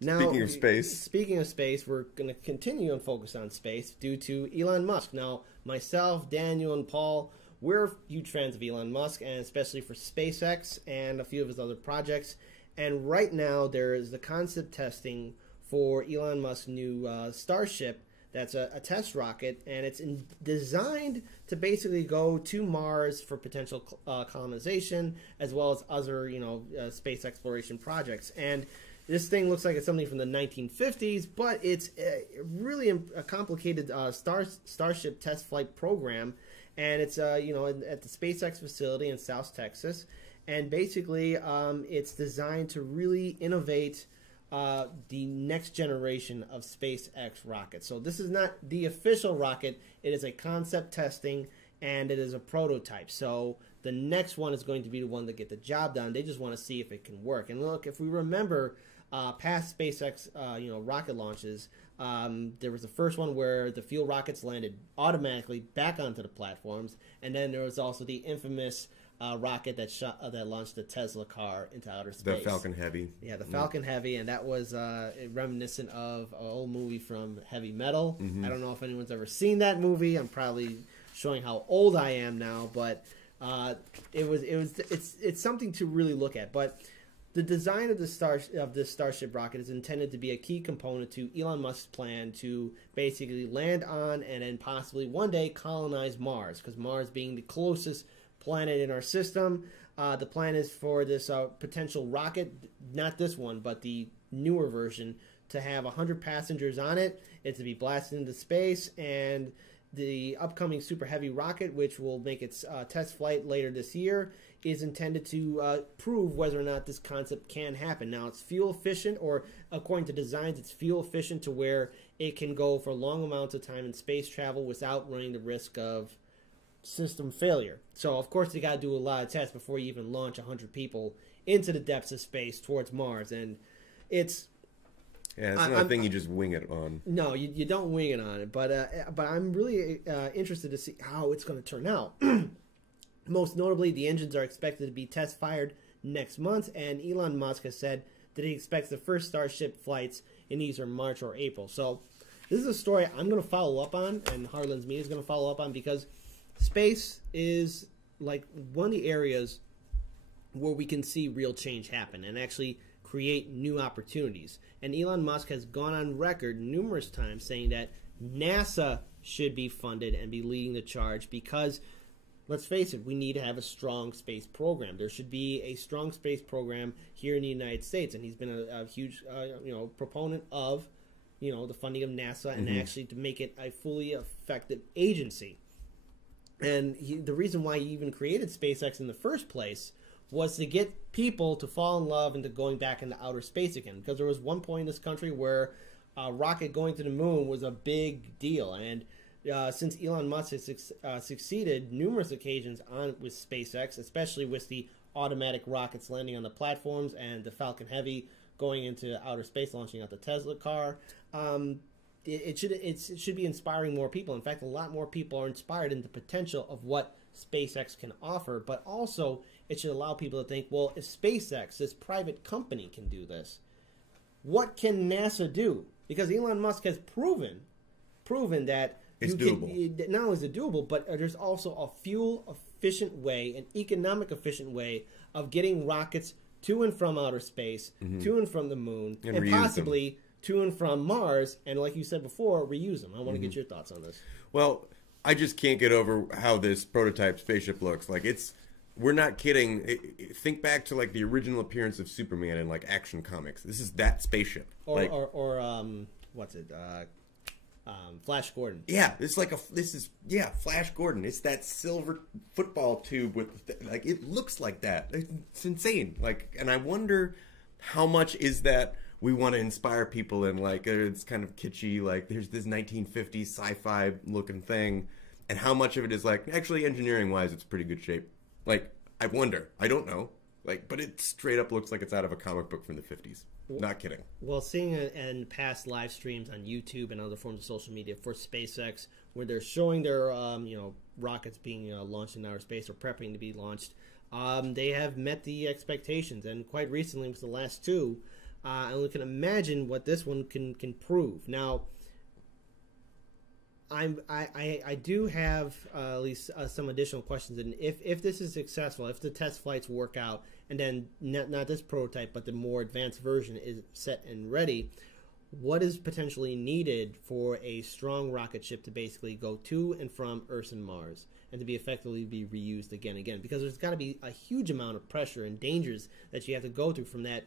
Now, Speaking of space, we're going to continue and focus on space due to Elon Musk. Now, myself, Daniel, and Paul, we're huge fans of Elon Musk, and especially for SpaceX and a few of his other projects. And right now, there is the concept testing for Elon Musk's new Starship. That's a test rocket, and it's designed to basically go to Mars for potential colonization, as well as other, space exploration projects. And this thing looks like it's something from the 1950s, but it's really a complicated Starship test flight program, and it's at the SpaceX facility in South Texas, and basically it's designed to really innovate the next generation of SpaceX rockets. So this is not the official rocket; it is a concept testing, and it is a prototype. So the next one is going to be the one to get the job done. They just want to see if it can work. And look, if we remember past SpaceX, rocket launches, there was the first one where the fuel rockets landed automatically back onto the platforms, and then there was also the infamous rocket that launched the Tesla car into outer space. The Falcon Heavy. Yeah, the Falcon Heavy, and that was reminiscent of an old movie from Heavy Metal. Mm-hmm. I don't know if anyone's ever seen that movie. I'm probably showing how old I am now, but it's something to really look at. But the design of this Starship rocket is intended to be a key component to Elon Musk's plan to basically land on and then possibly one day colonize Mars, because Mars being the closest planet in our system. The plan is for this potential rocket, not this one, but the newer version, to have 100 passengers on it. It's to be blasted into space, and the upcoming Super Heavy rocket, which will make its test flight later this year, is intended to prove whether or not this concept can happen. Now, it's fuel efficient, or according to designs, it's fuel efficient to where it can go for long amounts of time in space travel without running the risk of system failure. So, of course, they got to do a lot of tests before you even launch 100 people into the depths of space towards Mars. And it's... Yeah, it's not a thing you just wing it on. No, you don't wing it on it. But I'm really interested to see how it's going to turn out. Most notably, the engines are expected to be test fired next month, and Elon Musk has said that he expects the first Starship flights in either March or April. So this is a story I'm going to follow up on, and Harlan's Media is going to follow up on, because space is like one of the areas where we can see real change happen and actually create new opportunities. And Elon Musk has gone on record numerous times saying that NASA should be funded and be leading the charge, because let's face it, we need to have a strong space program. There should be a strong space program here in the United States, and he's been a huge proponent of the funding of NASA and actually to make it a fully effective agency. And the reason why he even created SpaceX in the first place was to get people to fall in love into going back into outer space again. Because there was one point in this country where a rocket going to the moon was a big deal. And since Elon Musk has succeeded numerous occasions with SpaceX, especially with the automatic rockets landing on the platforms and the Falcon Heavy going into outer space, launching out the Tesla car, it should be inspiring more people. In fact, a lot more people are inspired in the potential of what SpaceX can offer, but also it should allow people to think, well, if SpaceX, this private company, can do this, what can NASA do? Because Elon Musk has proven that it's doable. Not only is it doable, but there's also a fuel-efficient way, an economic-efficient way of getting rockets to and from outer space, to and from the moon, and possibly to and from Mars, and like you said before, reuse them. I want to get your thoughts on this. Well, I just can't get over how this prototype spaceship looks. Like, we're not kidding. Think back to like the original appearance of Superman in like Action Comics. This is that spaceship. What's it? Flash Gordon. Yeah, Flash Gordon. It's that silver football tube with it looks like that. It's insane. Like, and I wonder how much is that we want to inspire people in, like, it's kind of kitschy, like there's this 1950s sci-fi looking thing, and how much of it is like actually engineering wise it's pretty good shape. Like, I wonder. I don't know. Like, but it straight up looks like it's out of a comic book from the 50s. Not kidding. Well, seeing it in past live streams on YouTube and other forms of social media for SpaceX, where they're showing their rockets being launched in outer space or prepping to be launched, they have met the expectations. And quite recently, it was the last two. and we can imagine what this one can prove. Now, I do have at least some additional questions, and if this is successful, if the test flights work out, and then not this prototype, but the more advanced version is set and ready, what is potentially needed for a strong rocket ship to basically go to and from Earth and Mars, and to be effectively be reused again and again? Because there's got to be a huge amount of pressure and dangers that you have to go through from that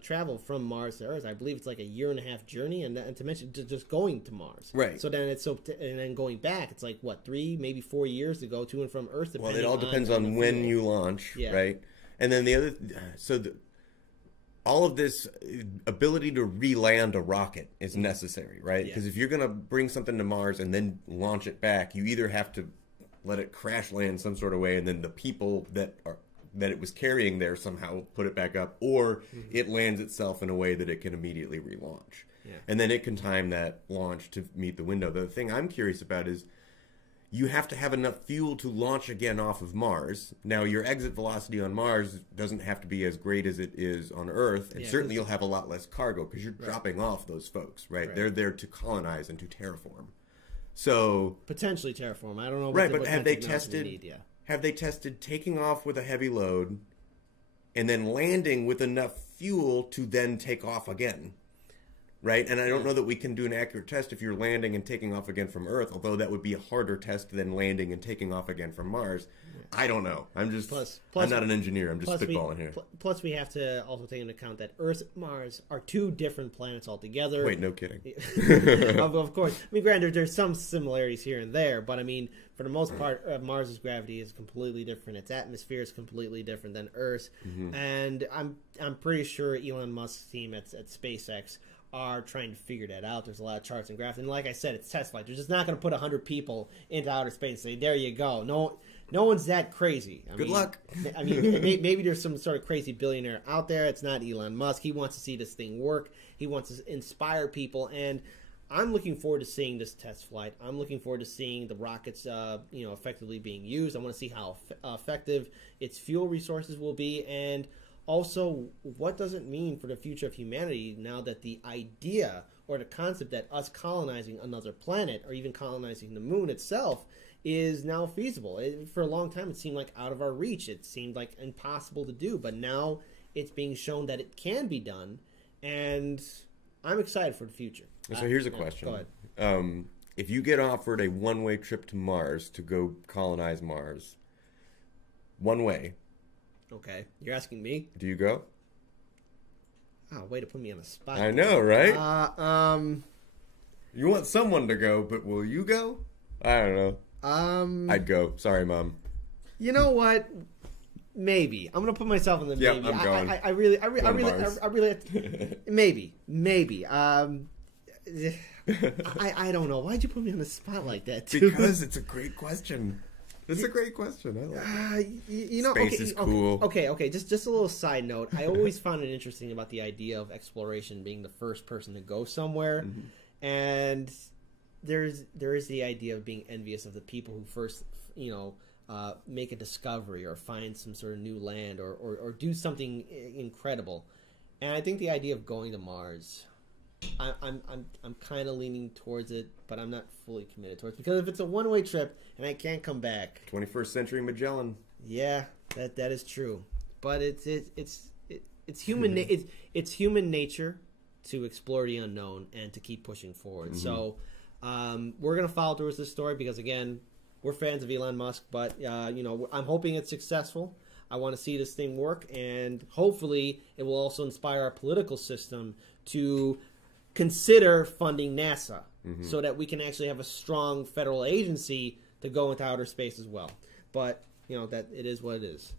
travel from Mars to Earth. I believe it's like a 1.5-year journey, and to mention just going to Mars. Right. So then and then going back, it's like what, 3, maybe 4 years to go to and from Earth. Well, it all depends on when you launch, right? And then the other, all of this ability to re-land a rocket is necessary, right? Because if you're going to bring something to Mars and then launch it back, you either have to let it crash land some sort of way, and then the people that it was carrying there somehow put it back up, or it lands itself in a way that it can immediately relaunch. Yeah. And then it can time that launch to meet the window. The thing I'm curious about is you have to have enough fuel to launch again off of Mars. Now, your exit velocity on Mars doesn't have to be as great as it is on Earth, and certainly you'll have a lot less cargo because you're dropping off those folks, right? They're there to colonize and to terraform. So potentially terraform. I don't know. But have they tested? Have they tested taking off with a heavy load and then landing with enough fuel to then take off again? Right? And I don't know that we can do an accurate test if you're landing and taking off again from Earth, although that would be a harder test than landing and taking off again from Mars. I don't know. I'm just, I'm not an engineer. I'm just spitballing here. Plus, we have to also take into account that Earth and Mars are 2 different planets altogether. Wait, no kidding. Of course. I mean, granted, there's some similarities here and there, but I mean, for the most part, Mars's gravity is completely different. Its atmosphere is completely different than Earth's. And I'm pretty sure Elon Musk's team at SpaceX are trying to figure that out. There's a lot of charts and graphs, and like I said, it's test flight. They're just not going to put 100 people into outer space and say, there you go. No one's that crazy. Good luck. I mean, maybe there's some sort of crazy billionaire out there. It's not Elon Musk. He wants to see this thing work. He wants to inspire people, and I'm looking forward to seeing this test flight. I'm looking forward to seeing the rockets, effectively being used. I want to see how effective its fuel resources will be, and also, what does it mean for the future of humanity now that the idea or the concept that us colonizing another planet or even colonizing the moon itself is now feasible? For a long time, it seemed like out of our reach. It seemed like impossible to do, but now it's being shown that it can be done, and I'm excited for the future. So here's a question. Go ahead. If you get offered a one-way trip to Mars to go colonize Mars, one way, okay, you're asking me? do you go? Oh, way to put me on the spot. I know, right? You want someone to go, but will you go? I don't know. I'd go. Sorry, Mom. You know what? Maybe. I'm gonna put myself in the Yep, maybe. I'm going. I really maybe. I don't know. Why'd you put me on the spot like that, too? Because it's a great question. It's a great question. I like it. Space is cool. Okay. Just a little side note. I always found it interesting about the idea of exploration being the first person to go somewhere, and there is the idea of being envious of the people who first, make a discovery or find some sort of new land or do something incredible. And I think the idea of going to Mars, I'm kind of leaning towards it, but I'm not fully committed towards it, because if it's a one-way trip and I can't come back, 21st century Magellan. Yeah, that is true. But it's human it's human nature to explore the unknown and to keep pushing forward. So we're gonna follow through with this story because, again, we're fans of Elon Musk, but I'm hoping it's successful. I want to see this thing work, and hopefully it will also inspire our political system to consider funding NASA so that we can actually have a strong federal agency to go into outer space as well. But, that it is what it is.